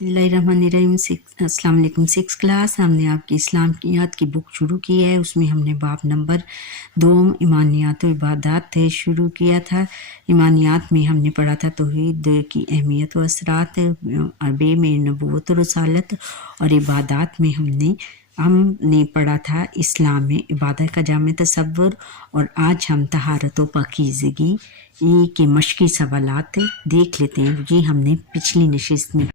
बिस्मिल्लाहिर्रहमानिर्रहीम। अस्सलाम वालेकुम। 6 क्लास हमने आपकी इस्लामियात की बुक शुरू की है। उसमें हमने बाब नंबर 2 ईमानियात और इबादत शुरू किया था। ईमानियात में हमने पढ़ा था तौहीद की अहमियत व असरात, अरबे में नबूवत और रसालत, और इबादत में हमने पढ़ा था इस्लाम में इबादत का जामे तसव्वुर। और आज हम तहारत व पाकीज़गी के मशकी सवालात देख लेते हैं। ये हमने पिछली नशिस्त में।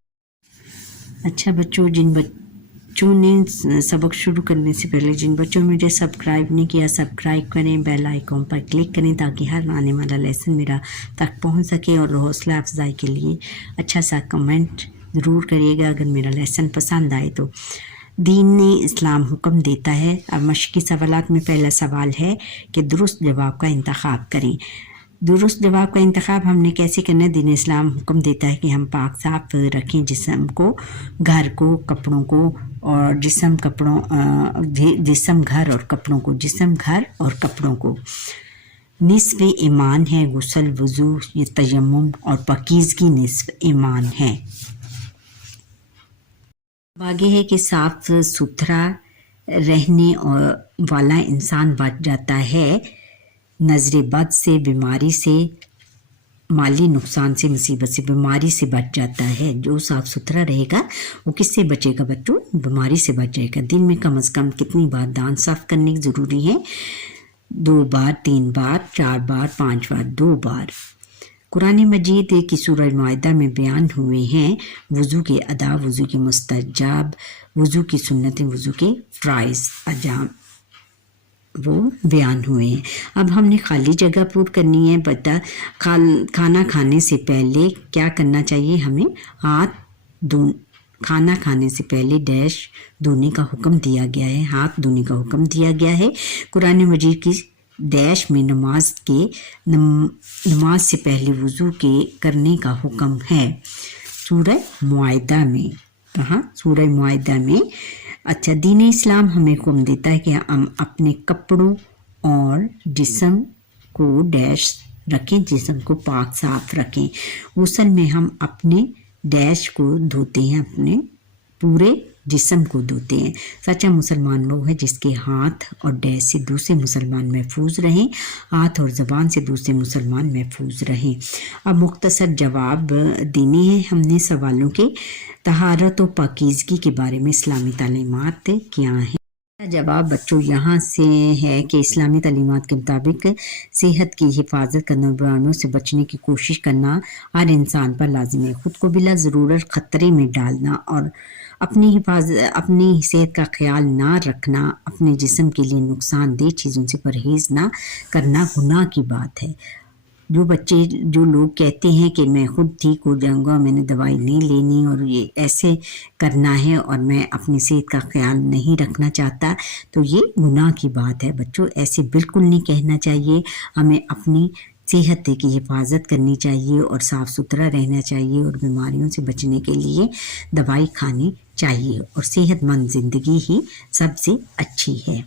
अच्छा बच्चों, जिन बच्चों ने सबक शुरू करने से पहले जिन बच्चों ने मुझे सब्सक्राइब नहीं किया, सब्सक्राइब करें, बेल आइकॉन पर क्लिक करें ताकि हर आने वाला लेसन मेरा तक पहुंच सके। और हौसला अफजाई के लिए अच्छा सा कमेंट ज़रूर करिएगा अगर मेरा लेसन पसंद आए तो। दीन ने इस्लाम हुक्म देता है। अब मशकी सवालात में पहला सवाल है कि दुरुस्त जवाब का इंतखाब करें। दुरुस्त जवाब का इंतखाब हमने कैसे करना है? दीन इस्लाम हुक्म देता है कि हम पाक साफ रखें जिस्म को, घर को, कपड़ों को, और जिस्म घर और कपड़ों को, जिस्म घर और कपड़ों को। निस्फ़ ईमान है गुस्ल, वज़ू, ये तयम्मुम, और पाकीज़गी निस्फ़ ईमान है। आगे है कि साफ सुथरा रहने वाला इंसान बच जाता है नज़र बद से, बीमारी से, माली नुकसान से, मुसीबत से। बीमारी से बच जाता है। जो साफ़ सुथरा रहेगा वो किससे बचेगा बच्चों? बीमारी से बच जाएगा। दिन में कम से कम कितनी बार दांत साफ़ करने ज़रूरी है? 2 बार, 3 बार, 4 बार, 5 बार, 2 बार। कुरान मजीद की सूरह माइदा में बयान हुए हैं वज़ू के अदा, वज़ू की मुस्तजाब, वज़ू की सुन्नतें, वज़ू के फ़राइज़ अजाम वो बयान हुए हैं। अब हमने खाली जगह पूरी करनी है। बता खाना खाने से पहले क्या करना चाहिए हमें? खाना खाने से पहले डैश धोने का हुक्म दिया गया है, हाथ धोने का हुक्म दिया गया है। कुरान मजीद की डैश में नमाज से पहले वज़ू के करने का हुक्म है। सूरह माइदा में, कहाँ? सूरह माइदा में। अच्छा, दीन इस्लाम हमें हुक्म देता है कि हम अपने कपड़ों और जिस्म को डैश रखें, जिस्म को पाक साफ रखें। गुस्ल में हम अपने डैश को धोते हैं, अपने पूरे जिस्म को धोते हैं। सच्चा मुसलमान वो है जिसके हाथ और डैश से दूसरे मुसलमान महफूज रहें, हाथ और ज़बान से दूसरे मुसलमान महफूज रहें। अब मुख्तसर जवाब देने हैं हमने सवालों के। तहारत और पाकीज़गी के बारे में इस्लामी तालीमात क्या हैं? जवाब बच्चों यहाँ से है कि इस्लामी तालीमात के मुताबिक सेहत की हिफाजत करना, बीमारियों से बचने की कोशिश करना हर इंसान पर लाजिम है। ख़ुद को बिला ज़रूरत ख़तरे में डालना और अपनी सेहत का ख्याल ना रखना, अपने जिस्म के लिए नुकसानदेह चीज़ों से परहेज़ ना करना गुनाह की बात है। जो लोग कहते हैं कि मैं खुद ठीक हो जाऊंगा, मैंने दवाई नहीं लेनी और ये ऐसे करना है और मैं अपनी सेहत का ख्याल नहीं रखना चाहता, तो ये गुनाह की बात है बच्चों। ऐसे बिल्कुल नहीं कहना चाहिए। हमें अपनी सेहत की हिफाजत करनी चाहिए और साफ़ सुथरा रहना चाहिए और बीमारियों से बचने के लिए दवाई खानी चाहिए, और सेहतमंद ज़िंदगी ही सबसे अच्छी है।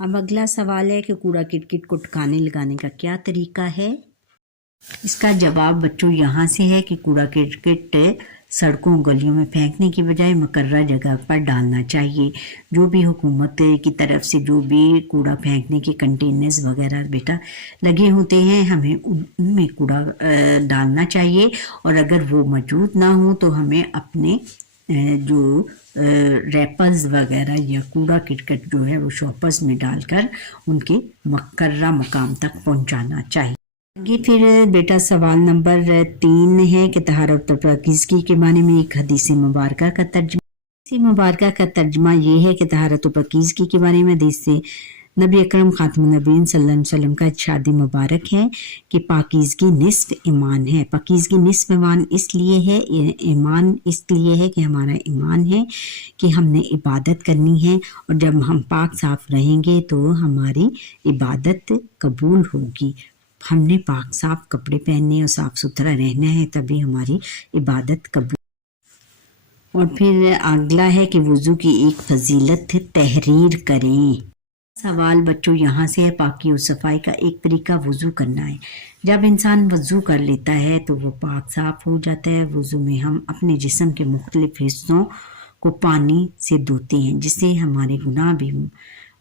अब अगला सवाल है कि कूड़ा किटकिट को ठिकाने लगाने का क्या तरीका है? इसका जवाब बच्चों यहाँ से है कि कूड़ा किटकिट सड़कों गलियों में फेंकने की बजाय मुकर्रर जगह पर डालना चाहिए। जो भी हुकूमत की तरफ से जो भी कूड़ा फेंकने के कंटेनर्स वगैरह बेटा लगे होते हैं, हमें उनमें कूड़ा डालना चाहिए। और अगर वो मौजूद ना हो तो हमें अपने जो रैपर्स वगैरह या कूड़ा किटकिट जो है वो शॉपर्स में डालकर उनके मुकर्रर मुकाम तक पहुंचाना चाहिए। आगे फिर बेटा सवाल नंबर 3 है कि तहारत और पाकीज़गी के बारे में एक हदीस मुबारक का तर्जुमा। हदीस मुबारक का तर्जुमा ये है कि तहारत और पाकीज़गी के बारे में हदीस से नबी अकरम खातमुन नबीय्यीन सल्लल्लाहु अलैहि वसल्लम का इरशाद मुबारक है कि पाकीज़गी निस्फ़ ईमान है। पाकीज़गी निस्फ़ ईमान इसलिए है, ईमान इसलिए है कि हमारा ईमान है कि हमने इबादत करनी है, और जब हम पाक साफ रहेंगे तो हमारी इबादत कबूल होगी। हमने पाक साफ कपड़े पहनने और साफ़ सुथरा रहना है, तभी हमारी इबादत कबूल। और फिर अगला है कि वज़ू की एक फजीलत तहरीर करें। सवाल बच्चों यहाँ से है, पाकी और सफाई का एक तरीका वज़ू करना है। जब इंसान वज़ू कर लेता है तो वो पाक साफ हो जाता है। वज़ू में हम अपने जिस्म के मुख्तलिफ हिस्सों को पानी से धोते हैं, जिससे हमारे गुनाह भी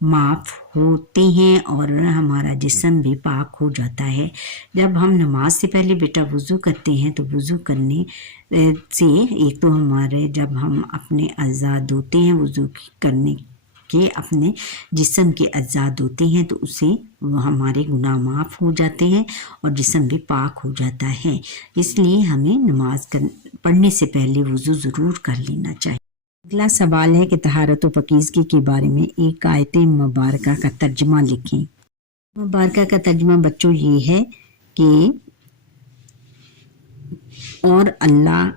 माफ़ होते हैं और हमारा जिस्म भी पाक हो जाता है। जब हम नमाज से पहले बेटा वज़ू करते हैं तो वज़ू करने से एक तो हमारे जब हम अपने अज़ा धोते हैं, वज़ू करने के अपने जिस्म के अज़ा धोते हैं तो उससे हमारे गुनाह माफ़ हो जाते हैं और जिस्म भी पाक हो जाता है। इसलिए हमें नमाज पढ़ने से पहले वज़ू ज़रूर कर लेना चाहिए। अगला सवाल है कि तहारत व पकीज़गी के बारे में एक आयत मुबारका का तर्जुमा लिखें। मुबारका का तर्जुमा बच्चों ये है कि और अल्लाह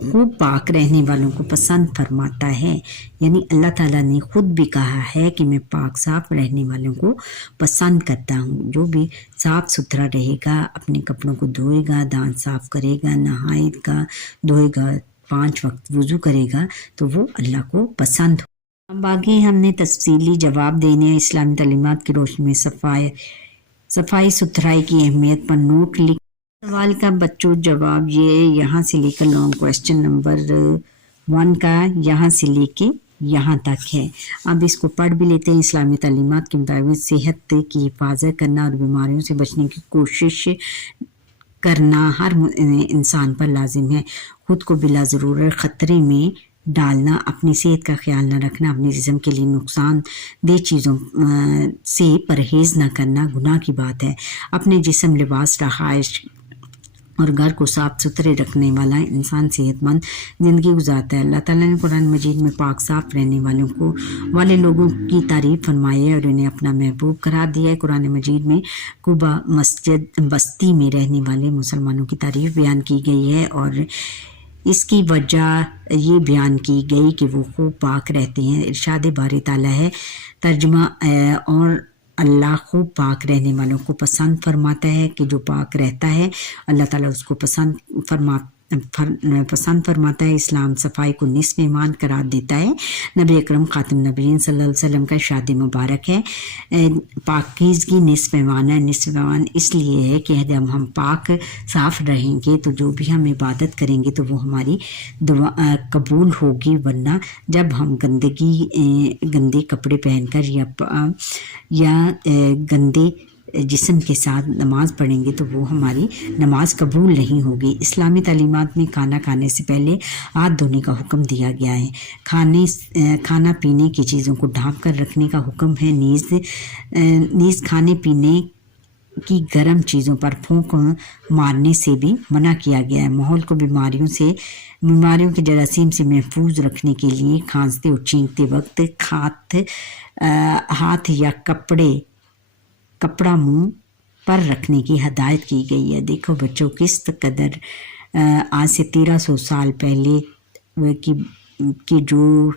खूब पाक रहने वालों को पसंद फरमाता है, यानी अल्लाह ताला ने खुद भी कहा है कि मैं पाक साफ रहने वालों को पसंद करता हूँ। जो भी साफ सुथरा रहेगा, अपने कपड़ों को धोएगा, दांत साफ करेगा, नहाएगा, धोएगा, 5 वक्त वज़ू करेगा तो वो अल्लाह को पसंद हो। अब आगे हमने तफसीली जवाब देने हैं इस्लामी तालीमात की रोशनी में सफाई सुथराई की अहमियत पर नोट लिख। सवाल का बच्चों जवाब ये यहाँ से लेकर लॉन्ग क्वेश्चन नंबर 1 का यहाँ से लेके यहाँ तक है। अब इसको पढ़ भी लेते हैं। इस्लामी तालीमात के मुताबिक सेहत की हिफाजत करना और बीमारियों से बचने की कोशिश करना हर इंसान पर लाजिम है। खुद को बिला ज़रूरत ख़तरे में डालना, अपनी सेहत का ख्याल न रखना, अपने जिस्म के लिए नुकसानदेह चीज़ों से परहेज़ न करना गुनाह की बात है। अपने जिस्म, लिबास, रहाइश और घर को साफ सुथरे रखने वाला इंसान सेहतमंद ज़िंदगी गुजारता है। अल्लाह ताला ने कुरान मजीद में पाक साफ रहने वाले लोगों की तारीफ़ फरमाई है और उन्हें अपना महबूब करार दिया है। कुरान मजीद में कुबा मस्जिद बस्ती में रहने वाले मुसलमानों की तारीफ़ बयान की गई है और इसकी वजह ये बयान की गई कि वो खूब पाक रहते हैं। इरशाद बारी ताला है तर्जुमा और अल्लाह खूब पाक रहने वालों को पसंद फरमाता है कि जो पाक रहता है अल्लाह ताला उसको पसंद फरमाता है। इस्लाम सफाई को निस्फ़ ईमान करार देता है। नबी अकरम ख़ातिम नबीयीन सल्लल्लाहु अलैहि वसल्लम का शादी मुबारक है। पाकीज़गी निस्फ़ ईमान है। निस्फ़ ईमान इसलिए है कि जब हम पाक साफ रहेंगे तो जो भी हम इबादत करेंगे तो वो हमारी दुआ कबूल होगी, वरना जब हम गंदे कपड़े पहनकर या गंदे जिस्म के साथ नमाज पढ़ेंगे तो वो हमारी नमाज कबूल नहीं होगी। इस्लामी तालीमात में खाना खाने से पहले हाथ धोने का हुक्म दिया गया है। खाना पीने की चीज़ों को ढाँप कर रखने का हुक्म है। नीज़ खाने पीने की गर्म चीज़ों पर फूंक मारने से भी मना किया गया है। माहौल को बीमारियों के जरासीम से महफूज रखने के लिए खांसते और छींकते वक्त हाथ या कपड़ा मुंह पर रखने की हदायत की गई है। देखो बच्चों किस कदर आज से 1300 साल पहले की जो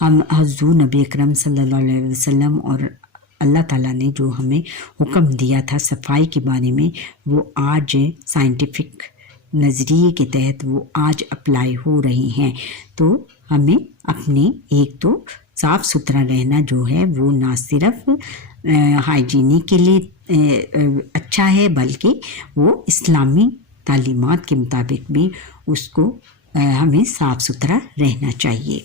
हम हज़ूर नबी अकरम सल्लल्लाहु अलैहि वसल्लम और अल्लाह ताला ने जो हमें हुक्म दिया था सफाई के बारे में, वो आज साइंटिफिक नज़रिए के तहत वो आज अप्लाई हो रही हैं। तो हमें अपने एक तो साफ़ सुथरा रहना जो है वो ना सिर्फ हाइजीनिक के लिए अच्छा है बल्कि वो इस्लामी तालीमात के मुताबिक भी उसको हमें साफ़ सुथरा रहना चाहिए।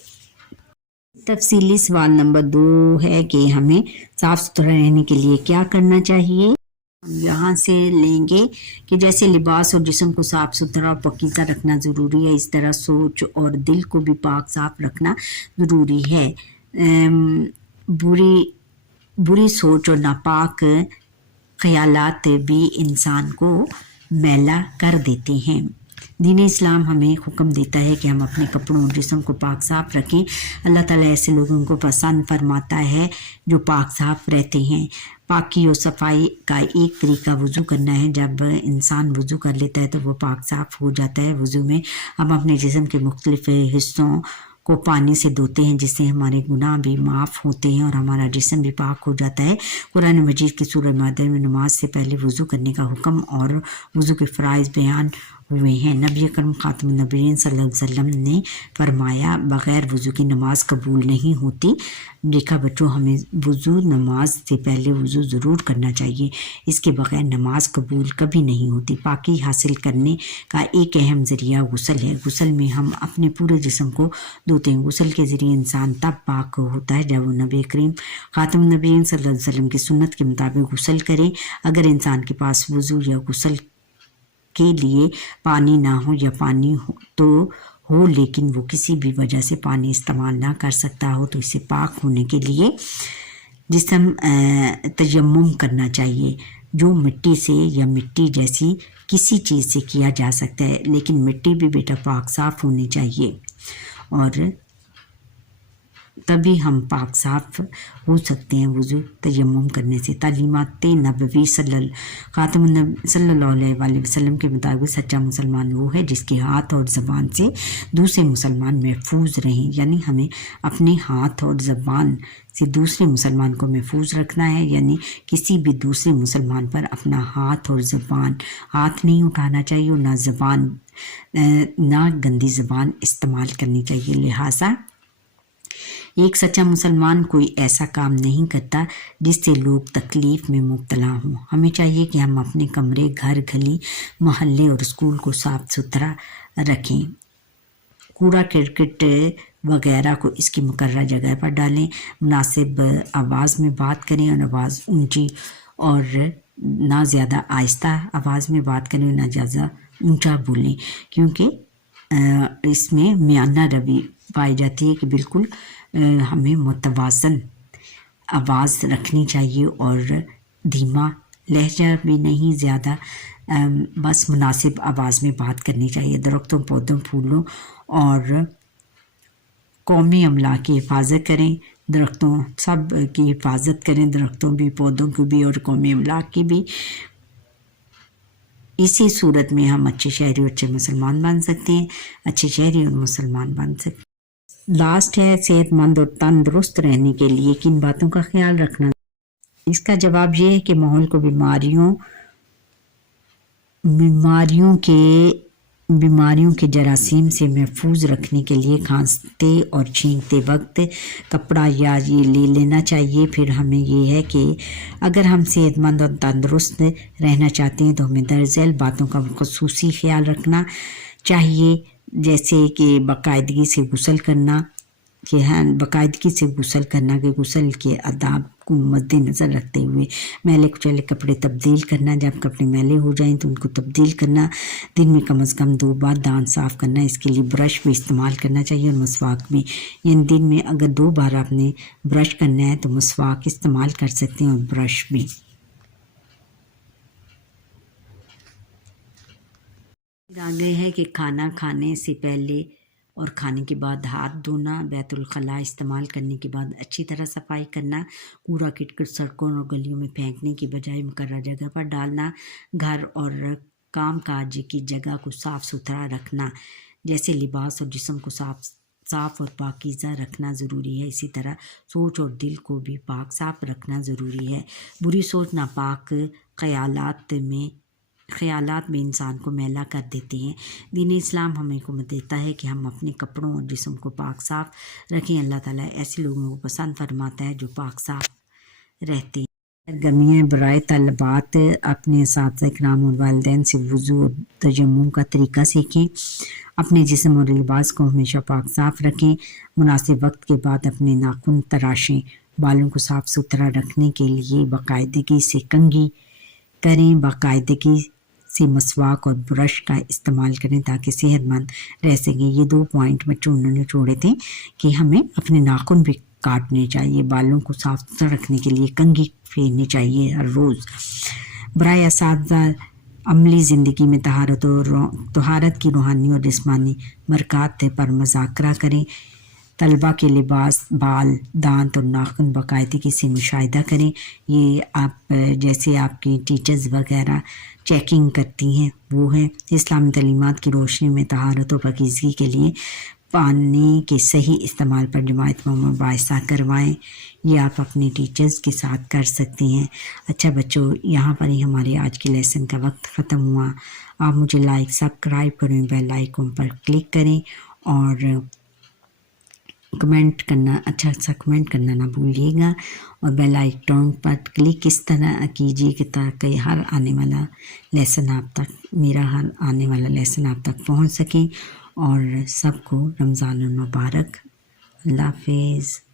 तफसीली सवाल नंबर 2 है कि हमें साफ़ सुथरा रहने के लिए क्या करना चाहिए। यहाँ से लेंगे कि जैसे लिबास और जिस्म को साफ़ सुथरा और पकीज़ा रखना ज़रूरी है, इस तरह सोच और दिल को भी पाक साफ़ रखना ज़रूरी है। बुरी सोच और नापाक ख़यालात भी इंसान को मैला कर देते हैं। दीन इस्लाम हमें हुक्म देता है कि हम अपने कपड़ों और जिस्म को पाक साफ़ रखें। अल्लाह ताला ऐसे लोगों को पसंद फरमाता है जो पाक साफ़ रहते हैं। पाकी और सफाई का एक तरीका वज़ू करना है। जब इंसान वज़ू कर लेता है तो वो पाक साफ़ हो जाता है। वज़ू में हम अपने जिस्म के मुख्तलिफ हिस्सों को पानी से धोते हैं, जिससे हमारे गुनाह भी माफ़ होते हैं और हमारा जिस्म भी पाक हो जाता है। कुरान मजीद की सूरह माइदा में नमाज से पहले वज़ू करने का हुक्म और वज़ू के फ़राइज़ बयान हुए हैं। नबी अकरम ख़ातमुन नबीय्यीन सल्लल्लाहु अलैहि वसल्लम ने फरमाया बग़ैर वज़ू की नमाज कबूल नहीं होती। देखा बच्चों, हमें वज़ू नमाज से पहले वज़ू ज़रूर करना चाहिए, इसके बग़ैर नमाज कबूल कभी नहीं होती। पाकी हासिल करने का एक अहम ज़रिया गुस्ल है। गुस्ल में हम अपने पूरे जिस्म को धोते हैं। गुस्ल के ज़रिए इंसान तब पाक होता है जब वो नबी करीम ख़ातमुन नबीय्यीन सल्लल्लाहु अलैहि वसल्लम की सुन्नत के मुताबिक गुस्ल करे। अगर इंसान के पास वज़ू या गुस्ल के लिए पानी ना हो या पानी हो तो हो लेकिन वो किसी भी वजह से पानी इस्तेमाल ना कर सकता हो, तो इसे पाक होने के लिए जिस्म तयम्मुम करना चाहिए, जो मिट्टी से या मिट्टी जैसी किसी चीज़ से किया जा सकता है, लेकिन मिट्टी भी बेटा पाक साफ़ होनी चाहिए और तभी हम पाक साफ़ हो सकते हैं वज़ू तयम्मुम करने से। तालीमात नबवी सल्लल्लाहु अलैहि वसल्लम के मुताबिक सच्चा मुसलमान वो है जिसके हाथ और ज़बान से दूसरे मुसलमान महफूज रहें, यानी हमें अपने हाथ और ज़बान से दूसरे मुसलमान को महफूज रखना है, यानी किसी भी दूसरे मुसलमान पर अपना हाथ और ज़बान हाथ नहीं उठाना चाहिए और ना गंदी ज़बान इस्तेमाल करनी चाहिए। लिहाजा एक सच्चा मुसलमान कोई ऐसा काम नहीं करता जिससे लोग तकलीफ़ में मुब्तला हों। हमें चाहिए कि हम अपने कमरे, घर, गली, मोहल्ले और स्कूल को साफ़ सुथरा रखें। कूड़ा करकट वगैरह को इसकी मुकर्रर जगह पर डालें। मुनासिब आवाज़ में बात करें और आवाज़ ऊंची और ना ज़्यादा आहिस्ता आवाज़ में बात करें, ना ज़्यादा ऊंचा बोलें, क्योंकि इसमें मियाना रवि पाई जाती है कि बिल्कुल हमें मुतवाज़न आवाज़ रखनी चाहिए और धीमा लहजा भी नहीं ज़्यादा, बस मुनासिब आवाज़ में बात करनी चाहिए। दरख्तों, पौधों, फूलों और कौमी अमला की हिफाजत करें। दरख्तों सब की हिफाजत करें, दरख्तों भी, पौधों की भी और कौमी अमला की भी। इसी सूरत में हम अच्छे शहरी और अच्छे मुसलमान बन सकते हैं, अच्छे शहरी और मुसलमान बन सकते हैं। लास्ट है, सेहतमंद और तंदुरुस्त रहने के लिए किन बातों का ख्याल रखना। इसका जवाब ये है कि माहौल को बीमारियों के जरासीम से महफूज रखने के लिए खांसते और छींकते वक्त कपड़ा या ये ले लेना चाहिए। फिर हमें ये है कि अगर हम सेहतमंद और तंदुरुस्त रहना चाहते हैं तो हमें दरअसल बातों का ख़ुसूसी ख्याल रखना चाहिए, जैसे कि बाकायदगी से गुस्ल करना कि गुस्ल के आदाब को मद्देनज़र रखते हुए मैले कुचैले कपड़े तब्दील करना, जब कपड़े मैले हो जाएं तो उनको तब्दील करना, दिन में कम से कम 2 बार दांत साफ़ करना, इसके लिए ब्रश भी इस्तेमाल करना चाहिए और मसवाक भी। यानी दिन में अगर 2 बार आपने ब्रश करना है तो मसवाक इस्तेमाल कर सकते हैं और ब्रश भी। आगे है कि खाना खाने से पहले और खाने के बाद हाथ धोना, बैतुल खला इस्तेमाल करने के बाद अच्छी तरह सफाई करना, कूड़ा किटकट सड़कों और गलियों में फेंकने की बजाय मुकर्रर जगह पर डालना, घर और काम काज की जगह को साफ़ सुथरा रखना, जैसे लिबास और जिस्म को साफ़ और पाकीज़ा रखना ज़रूरी है। इसी तरह सोच और दिल को भी पाक साफ़ रखना ज़रूरी है। बुरी सोच नापाक ख़यालात में इंसान को मैला कर देते हैं। दीन इस्लाम हमें हुक्म देता है कि हम अपने कपड़ों और जिस्म को पाक साफ़ रखें। अल्लाह ताला ऐसे लोगों को पसंद फरमाता है जो पाक साफ़ रहते हैं। सरगर्मियाँ बराए तलबात अपने साथ इकराम और वालिदैन से वज़ू और तयम्मुम का तरीका सीखें। अपने जिस्म और लिबास को हमेशा पाक साफ़ रखें। मुनासिब वक्त के बाद अपने नाखून तराशें। बालों को साफ़ सुथरा रखने के लिए बाकायदगी से कंघी करें, बाकायदगी से मसवाक और ब्रश का इस्तेमाल करें ताकि सेहतमंद रह सकें। ये 2 पॉइंट बच्चों उन्होंने छोड़े थे कि हमें अपने नाखून भी काटने चाहिए, बालों को साफ सुथरा रखने के लिए कंघी फेरनी चाहिए हर रोज़। बराए असातिज़ा अमली ज़िंदगी में तहारत की रूहानी और जिस्मानी बरक़ात पर मुज़ाकरा करें। तलबा के लिबास, बाल, दांत और नाखून बाकायदगी से मुशाहिदा करें। ये आप जैसे आपकी टीचर्स वगैरह चेकिंग करती हैं वो है। इस्लामी तालीमात की रोशनी में तहारत और पाकीज़गी के लिए पानी के सही इस्तेमाल पर जमायत में मुबाहिसा करवाएं। ये आप अपने टीचर्स के साथ कर सकती हैं। अच्छा बच्चों, यहाँ पर ही हमारे आज के लेसन का वक्त ख़त्म हुआ। आप मुझे लाइक सब्सक्राइब करें, बेल आइकन पर क्लिक करें और कमेंट करना, अच्छा सा कमेंट करना ना भूलिएगा। और बेल आइकन पर क्लिक इस तरह कीजिए कि ताकि हर आने वाला लेसन आप तक, मेरा हर आने वाला लेसन आप तक पहुंच सके। और सबको रमज़ान मुबारक। अल्लाह हाफिज़।